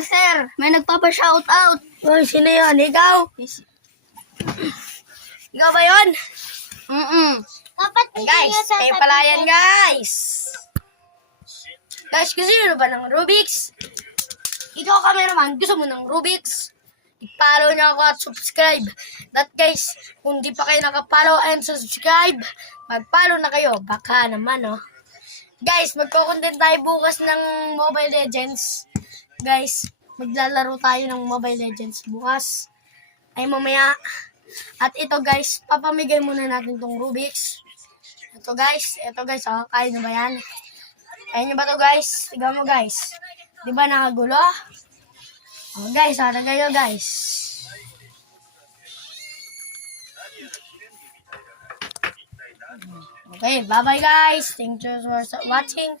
Sir, may nagpapa-shout out. Uy, sino yun? Ikaw? Ikaw ba yun? Dapat Guys, kayo pala yan, guys. Guys, gusto nyo ba ng Rubik's? Ikaw, cameraman, gusto mo ng Rubik's? I-follow nyo ako at subscribe. That guys, kung di pa kayo nakapollow and subscribe, mag-follow na kayo. Baka naman, oh. Guys, magko-content tayo bukas ng Mobile Legends. Guys, maglalaro tayo ng Mobile Legends bukas. Ay mamaya. At ito guys, papamigay muna natin tong Rubik's. Ito guys, oh, kaya nyo ba yan? Kaya nyo ba to guys? Tignan mo guys. Di ba nakagulo? Oh guys, lagay nyo guys. Okay, bye bye guys. Thank you for watching.